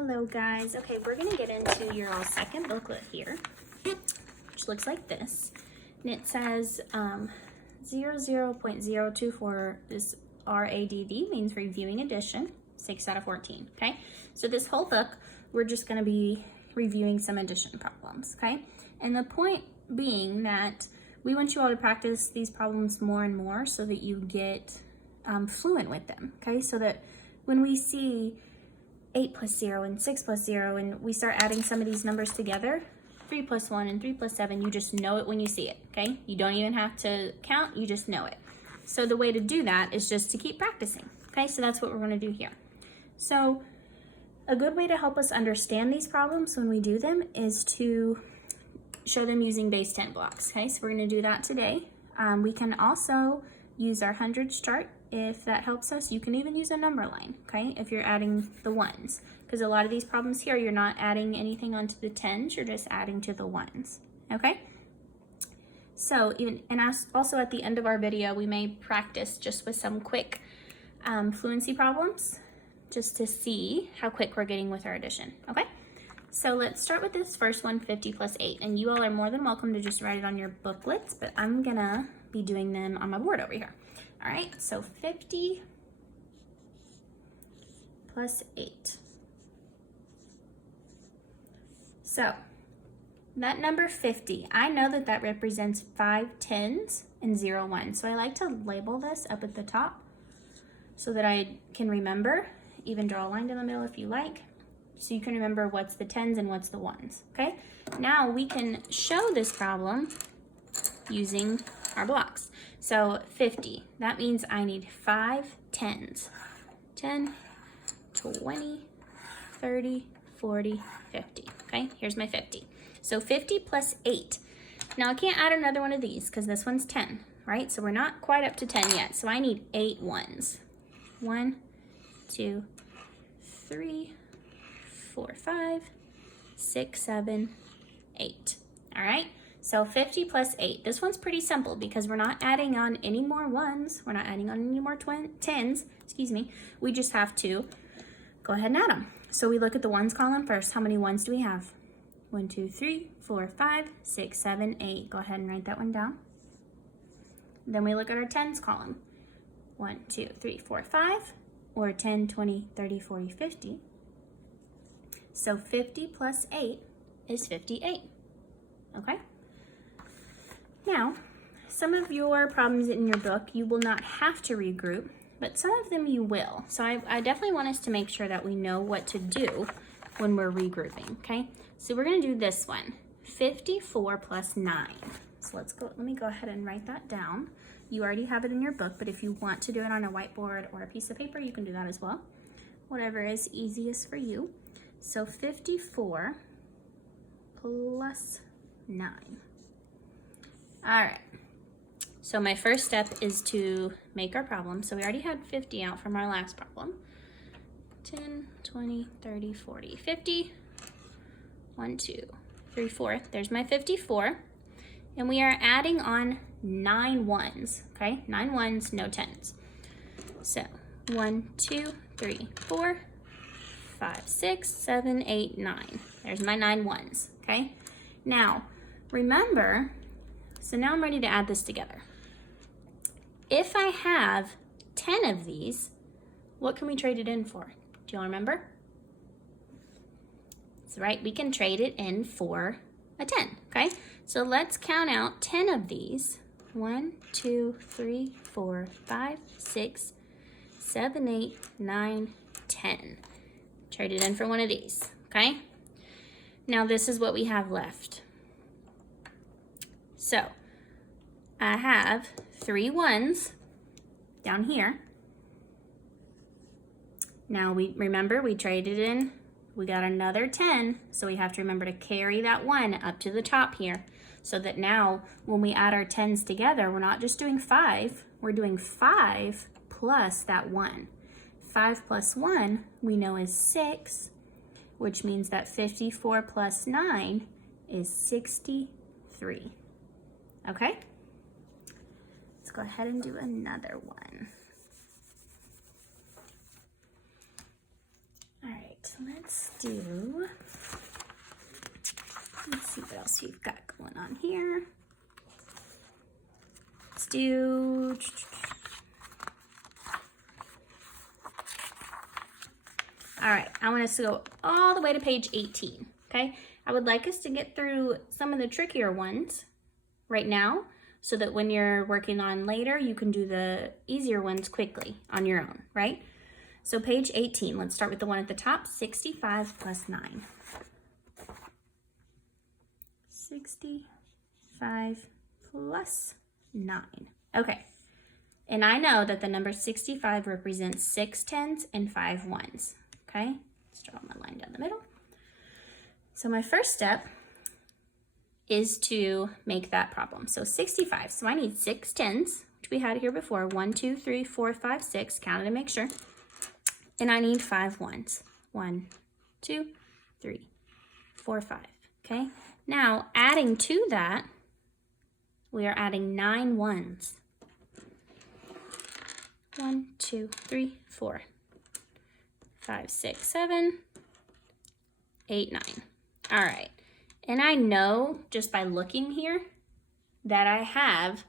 Hello guys. Okay, we're gonna get into your all second booklet here, which looks like this. And it says 00.024 is RADD, means reviewing addition, 6 out of 14, okay? So this whole book, we're just gonna be reviewing some addition problems, okay? And the point being that we want you all to practice these problems more and more so that you get fluent with them, okay? So that when we see 8 plus 0 and 6 plus 0 and we start adding some of these numbers together, 3 plus 1 and 3 plus 7, you just know it when you see it, okay? You don't even have to count, you just know it. So the way to do that is just to keep practicing, okay? So that's what we're gonna do here. So a good way to help us understand these problems when we do them is to show them using base 10 blocks, okay? So we're gonna do that today. We can also use our hundreds chart if that helps us. You can even use a number line, okay? If you're adding the ones, because a lot of these problems here, you're not adding anything onto the tens, you're just adding to the ones, okay? So also at the end of our video, we may practice just with some quick fluency problems, just to see how quick we're getting with our addition, okay? So let's start with this first one, 50 plus 8. And you all are more than welcome to just write it on your booklets, but I'm gonna be doing them on my board over here. All right, so 50 plus 8. So that number 50, I know that that represents 5 tens and 0 ones. So I like to label this up at the top so that I can remember, even draw a line down the middle if you like, so you can remember what's the tens and what's the ones, okay? Now we can show this problem using our blocks. So 50, that means I need 5 tens. 10, 20, 30, 40, 50, okay? Here's my 50. So 50 plus 8. Now I can't add another one of these because this one's 10, right? So we're not quite up to 10 yet. So I need 8 ones. 1, 2, 3, 4, 5, 6, 7, 8. All right? So 50 plus 8. This one's pretty simple because we're not adding on any more ones. We're not adding on any more tens. Excuse me. We just have to go ahead and add them. So we look at the ones column first. How many ones do we have? 1, 2, 3, 4, 5, 6, 7, 8. Go ahead and write that one down. Then we look at our tens column. 1, 2, 3, 4, 5, or 10, 20, 30, 40, 50. So 50 plus 8 is 58, okay? Now, some of your problems in your book, you will not have to regroup, but some of them you will. So I definitely want us to make sure that we know what to do when we're regrouping, okay? So we're gonna do this one, 54 plus 9. So let me go ahead and write that down. You already have it in your book, but if you want to do it on a whiteboard or a piece of paper, you can do that as well. Whatever is easiest for you. So 54 plus 9. All right, so my first step is to make our problem. So we already had 50 out from our last problem. 10, 20, 30, 40, 50. 1, 2, 3, 4. There's my 54. And we are adding on 9 ones, okay? 9 ones, no tens. So 1, 2, 3, 4, 5, 6, 7, 8, 9. There's my 9 ones, okay? Now, remember, so now I'm ready to add this together. If I have 10 of these, what can we trade it in for? Do y'all remember? That's right, we can trade it in for a 10, okay? So let's count out 10 of these. 1, 2, 3, 4, 5, 6, 7, 8, 9, 10. Trade it in for one of these, okay? Now this is what we have left. So I have 3 ones down here. Now remember we traded in, we got another 10, so we have to remember to carry that 1 up to the top here so that now when we add our 10s together, we're not just doing 5, we're doing 5 plus that 1. 5 plus 1 we know is 6, which means that 54 plus 9 is 63. Okay? Let's go ahead and do another one. All right. let's see what else we've got going on here. Let's do, all right, I want us to go all the way to page 18, okay? I would like us to get through some of the trickier ones right now so that when you're working on later, you can do the easier ones quickly on your own, right? So page 18, let's start with the one at the top, 65 plus 9. 65 plus 9. Okay, and I know that the number 65 represents 6 tens and 5 ones, okay? Let's draw my line down the middle. So my first step is to make that problem. So 65, so I need 6 tens, which we had here before, 1, 2, 3, 4, 5, 6, count it and make sure. And I need 5 ones, 1, 2, 3, 4, 5, okay? Now, adding to that, we are adding 9 ones. 1, 2, 3, 4, 5, 6, 7, 8, 9. All right, and I know just by looking here that I have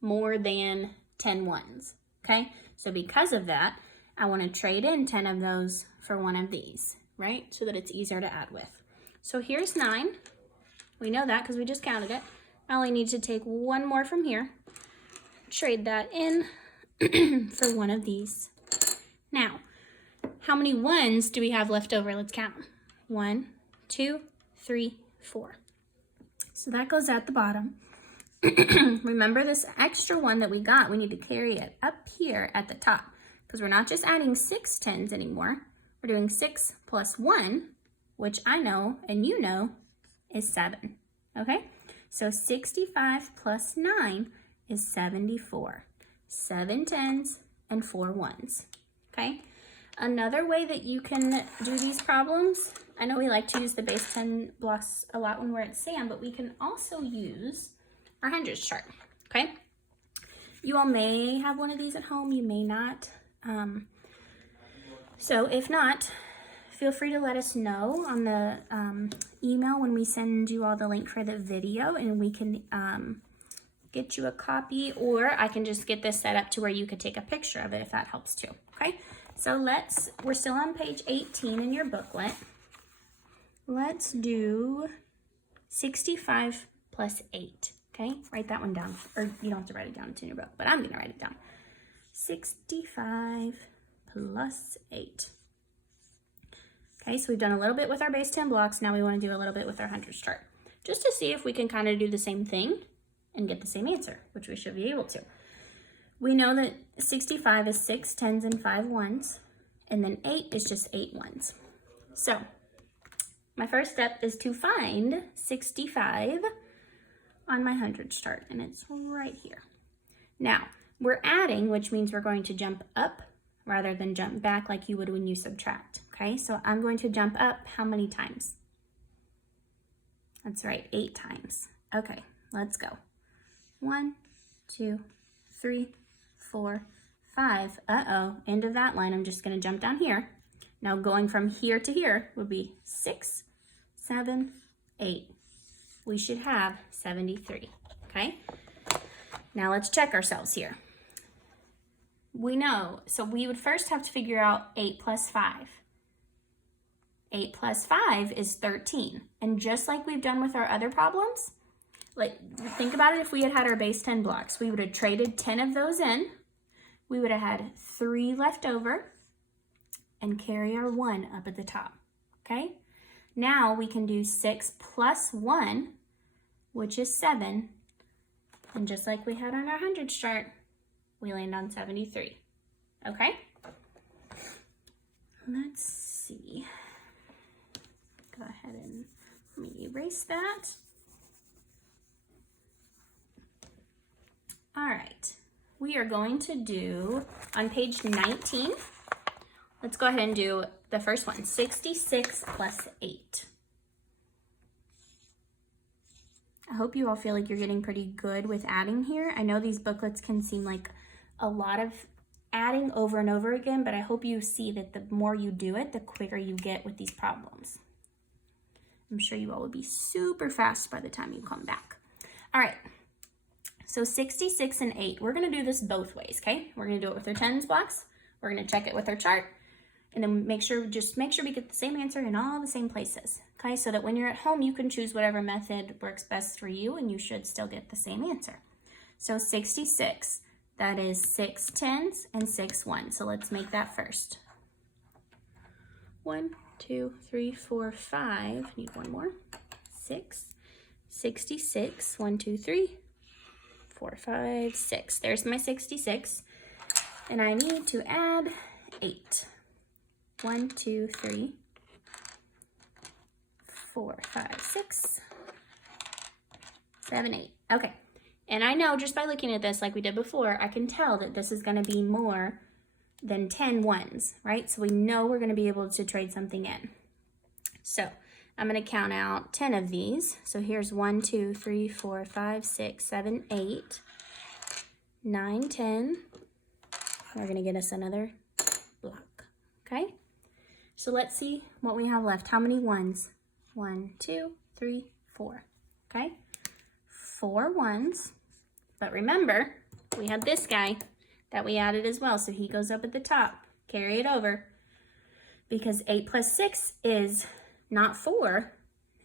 more than 10 ones, okay? So because of that, I want to trade in 10 of those for one of these, right? So that it's easier to add with. So here's 9. We know that because we just counted it. I only need to take one more from here, trade that in for one of these. Now, how many ones do we have left over? Let's count. 1, 2, 3, 4. So that goes at the bottom. Remember this extra one that we got, we need to carry it up here at the top because we're not just adding 6 tens anymore. We're doing 6 plus 1, which I know and you know is 7, okay? So 65 plus 9 is 74. 7 tens and 4 ones, okay? Another way that you can do these problems, I know we like to use the base 10 blocks a lot when we're at SAM, but we can also use our hundreds chart, okay? You all may have one of these at home, you may not. So if not, feel free to let us know on the email when we send you all the link for the video, and we can get you a copy, or I can just get this set up to where you could take a picture of it if that helps too, okay? So we're still on page 18 in your booklet. Let's do 65 plus 8, okay? Write that one down, or you don't have to write it down, it's in your book, but I'm gonna write it down. 65 plus 8. Okay, so we've done a little bit with our base 10 blocks. Now we want to do a little bit with our hundreds chart, just to see if we can kind of do the same thing and get the same answer, which we should be able to. We know that 65 is 6 tens and 5 ones, and then 8 is just 8 ones. So my first step is to find 65 on my hundreds chart, and it's right here. Now, we're adding, which means we're going to jump up rather than jump back like you would when you subtract, okay? So I'm going to jump up how many times? That's right, 8 times. Okay, let's go. 1, 2, 3, 4, 5. Uh-oh, end of that line. I'm just gonna jump down here. Now going from here to here would be 6, 7, 8. We should have 73, okay? Now let's check ourselves here. We know, so we would first have to figure out 8 plus 5. 8 plus 5 is 13. And just like we've done with our other problems, like think about it, if we had had our base 10 blocks, we would have traded 10 of those in. We would have had 3 left over and carry our 1 up at the top, okay? Now we can do 6 plus 1, which is 7. And just like we had on our hundreds chart, we land on 73, okay? Let's see. Go ahead and let me erase that. All right, we are going to do, on page 19, let's go ahead and do the first one, 66 plus 8. I hope you all feel like you're getting pretty good with adding here. I know these booklets can seem like a lot of adding over and over again, but I hope you see that the more you do it, the quicker you get with these problems. I'm sure you all will be super fast by the time you come back. All right, so 66 and 8, we're gonna do this both ways, okay? We're gonna do it with our tens blocks, we're gonna check it with our chart, and then just make sure we get the same answer in all the same places, okay? So that when you're at home, you can choose whatever method works best for you, and you should still get the same answer. So 66, that is 6 tens and 6 ones. So let's make that first. 1, 2, 3, 4, 5, need one more, 6, 66, 1, 2, 3, 4, 5, 6. There's my 66, and I need to add 8. 1, 2, 3, 4, 5, 6, 7, 8. Okay, and I know just by looking at this like we did before, I can tell that this is gonna be more than 10 ones, right? So we know we're gonna be able to trade something in. So I'm gonna count out 10 of these. So here's 1, 2, 3, 4, 5, 6, 7, 8, 9, 10. We're gonna get us another block, okay? So let's see what we have left. How many ones? 1, 2, 3, 4, okay? 4 ones, but remember, we had this guy that we added as well, so he goes up at the top. Carry it over, because 8 plus 6 is not 4,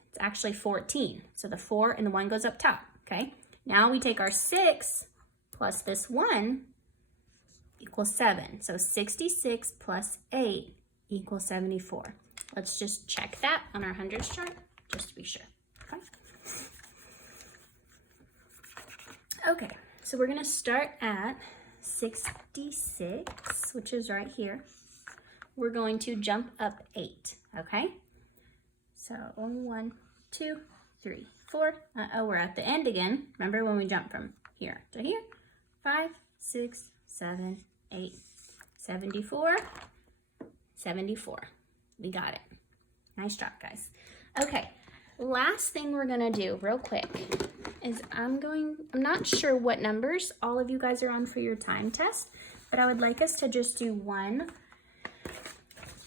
it's actually 14. So the 4 and the 1 goes up top, okay? Now we take our 6 plus this 1 equals 7. So 66 plus 8 equals 74. Let's just check that on our hundreds chart, just to be sure, okay? Okay, so we're gonna start at 66, which is right here. We're going to jump up 8, okay? So 1, 2, 3, 4. We're at the end again. Remember when we jump from here to here? 5, 6, 7, 8, 74, 74. We got it. Nice job, guys. Okay, last thing we're gonna do real quick is I'm not sure what numbers all of you guys are on for your time test, but I would like us to just do one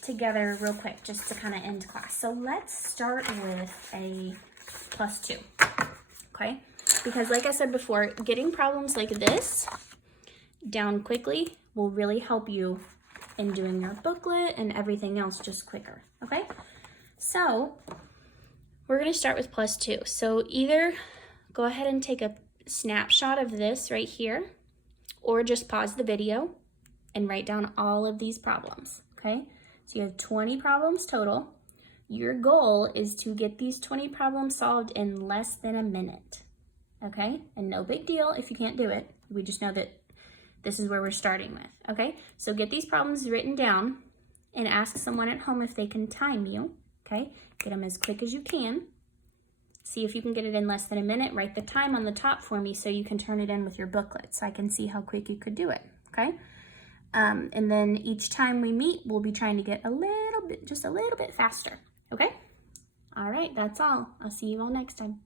together real quick, just to kind of end class. So let's start with a +2, okay? Because like I said before, getting problems like this down quickly will really help you in doing your booklet and everything else just quicker, okay? So we're gonna start with +2. So either go ahead and take a snapshot of this right here, or just pause the video and write down all of these problems, okay? So you have 20 problems total. Your goal is to get these 20 problems solved in less than a minute, okay? And no big deal if you can't do it. We just know that this is where we're starting with, okay? So get these problems written down and ask someone at home if they can time you, okay? Get them as quick as you can. See if you can get it in less than a minute. Write the time on the top for me so you can turn it in with your booklet so I can see how quick you could do it, okay? And then each time we meet, we'll be trying to get just a little bit faster, okay? All right, that's all. I'll see you all next time.